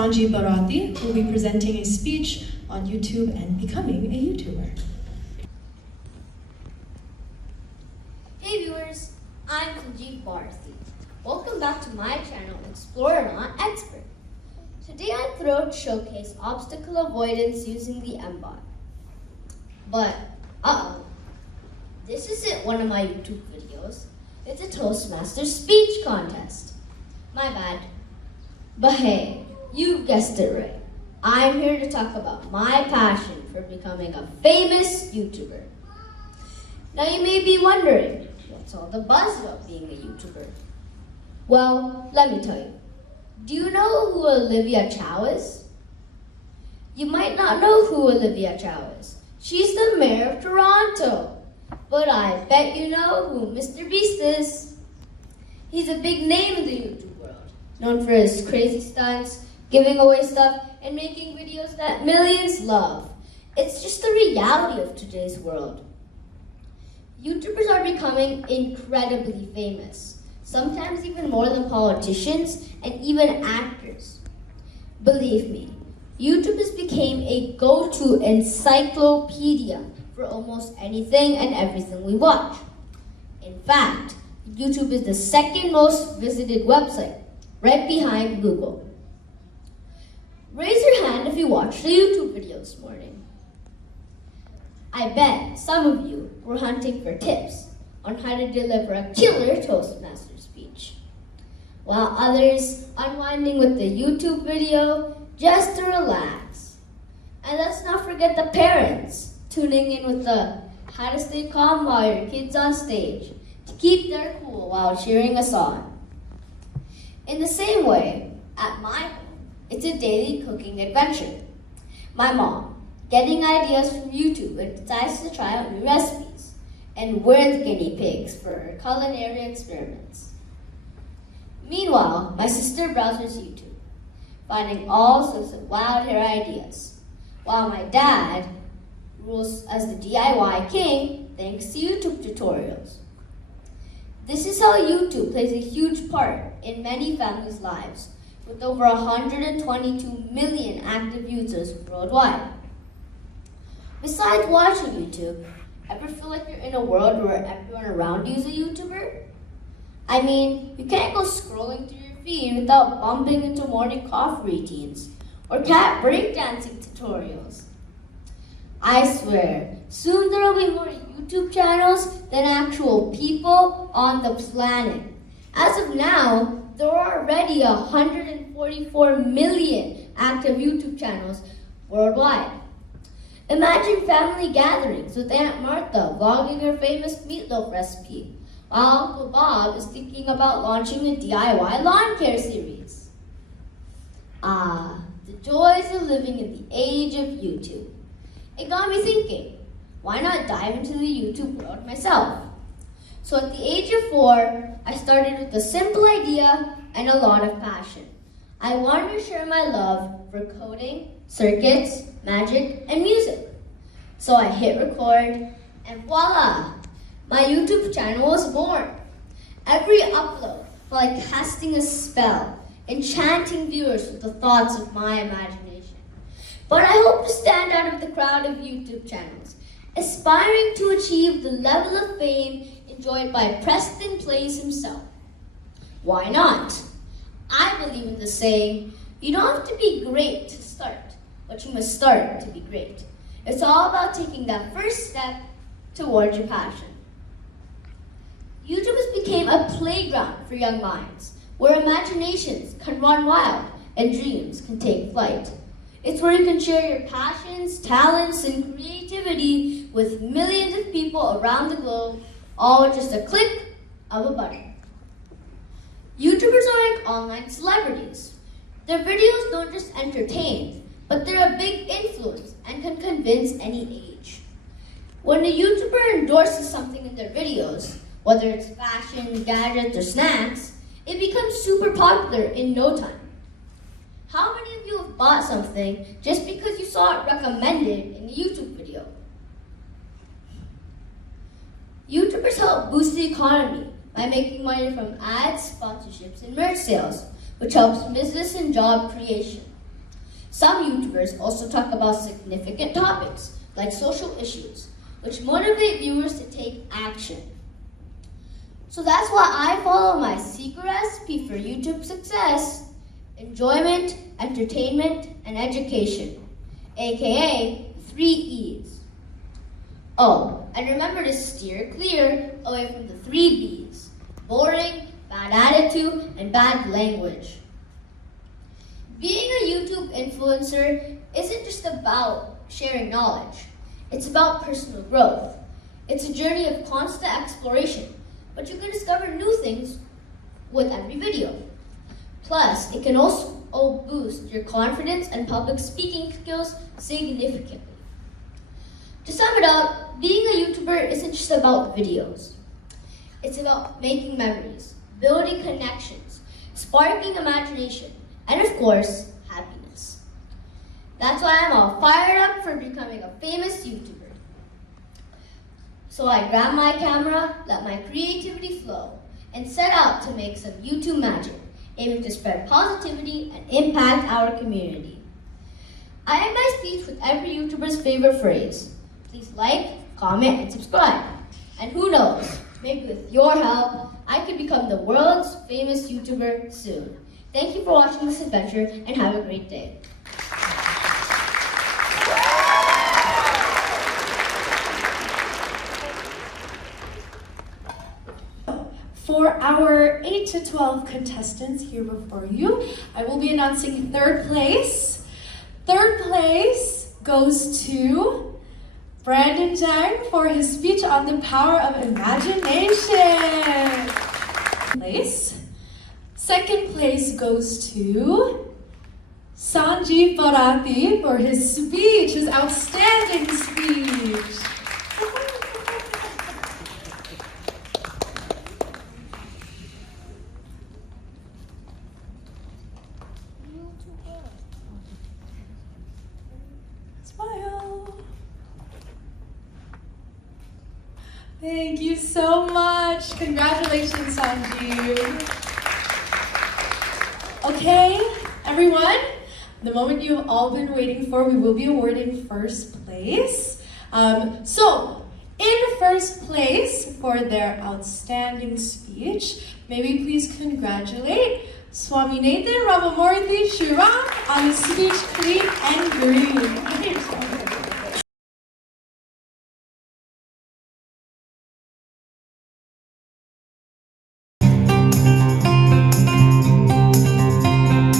Sanji Bharati, who will be presenting a speech on YouTube and becoming a YouTuber. Hey viewers, I'm Sanjeev Bharati. Welcome back to my channel, Explorer Not Expert. Today I'm thrilled to showcase obstacle avoidance using the MBot. But, this isn't one of my YouTube videos. It's a Toastmaster speech contest. My bad. But hey, you guessed it right. I'm here to talk about my passion for becoming a famous YouTuber. Now you may be wondering, what's all the buzz about being a YouTuber? Well, let me tell you. Do you know who Olivia Chow is? You might not know who Olivia Chow is. She's the mayor of Toronto. But I bet you know who Mr. Beast is. He's a big name in the YouTube world, known for his crazy stunts, giving away stuff, and making videos that millions love. It's just the reality of today's world. YouTubers are becoming incredibly famous, sometimes even more than politicians and even actors. Believe me, YouTube has become a go-to encyclopedia for almost anything and everything we watch. In fact, YouTube is the second most visited website, right behind Google. Raise your hand if you watched a YouTube video this morning. I bet some of you were hunting for tips on how to deliver a killer Toastmaster speech, while others unwinding with the YouTube video just to relax. And let's not forget the parents tuning in with the how to stay calm while your kid's on stage to keep their cool while cheering us on. In the same way, at my home, it's a daily cooking adventure. My mom, getting ideas from YouTube and decides to try out new recipes, and we're the guinea pigs for her culinary experiments. Meanwhile, my sister browses YouTube, finding all sorts of wild hair ideas, while my dad rules as the DIY king thanks to YouTube tutorials. This is how YouTube plays a huge part in many families' lives, with over 122 million active users worldwide. Besides watching YouTube, ever feel like you're in a world where everyone around you is a YouTuber? I mean, you can't go scrolling through your feed without bumping into morning coffee routines or cat breakdancing tutorials. I swear, soon there will be more YouTube channels than actual people on the planet. As of now, there are already 144 million active YouTube channels worldwide. Imagine family gatherings with Aunt Martha vlogging her famous meatloaf recipe, while Uncle Bob is thinking about launching a DIY lawn care series. The joys of living in the age of YouTube. It got me thinking, why not dive into the YouTube world myself? So at the age of 4, I started with a simple idea and a lot of passion. I wanted to share my love for coding, circuits, magic, and music. So I hit record, and voila! My YouTube channel was born. Every upload felt like casting a spell, enchanting viewers with the thoughts of my imagination. But I hope to stand out of the crowd of YouTube channels, aspiring to achieve the level of fame enjoyed by Preston Plays himself. Why not? I believe in the saying, you don't have to be great to start, but you must start to be great. It's all about taking that first step towards your passion. YouTube has become a playground for young minds, where imaginations can run wild and dreams can take flight. It's where you can share your passions, talents, and creativity with millions of people around the globe, all with just a click of a button. YouTubers are like online celebrities. Their videos don't just entertain, but they're a big influence and can convince any age. When a YouTuber endorses something in their videos, whether it's fashion, gadgets, or snacks, it becomes super popular in no time. How many of you have bought something just because you saw it recommended in a YouTube video? YouTubers help boost the economy by making money from ads, sponsorships, and merch sales, which helps business and job creation. Some YouTubers also talk about significant topics, like social issues, which motivate viewers to take action. So that's why I follow my secret recipe for YouTube success: enjoyment, entertainment, and education, aka 3 E's. Oh, and remember to steer clear away from the 3 B's: boring, bad attitude, and bad language. Being a YouTube influencer isn't just about sharing knowledge. It's about personal growth. It's a journey of constant exploration, but you can discover new things with every video. Plus, it can also boost your confidence and public speaking skills significantly. To sum it up, being a YouTuber isn't just about videos. It's about making memories, building connections, sparking imagination, and of course, happiness. That's why I'm all fired up for becoming a famous YouTuber. So I grabbed my camera, let my creativity flow, and set out to make some YouTube magic, aiming to spread positivity and impact our community. I end my speech with every YouTuber's favorite phrase: please like, comment, and subscribe. And who knows, maybe with your help, I could become the world's famous YouTuber soon. Thank you for watching this adventure, and have a great day. For our 8 to 12 contestants here before you, I will be announcing third place. Third place goes to Brandon Jang for his speech on the power of imagination. Second place goes to Sanjeev Bharati for his speech, his outstanding speech. Smile. Thank you so much. Congratulations, Sanjeev. Okay, everyone, the moment you've all been waiting for, we will be awarding first place. So, in first place for their outstanding speech, may we please congratulate Swaminathan Ramamurthy Shiram on his speech, Clean and Green.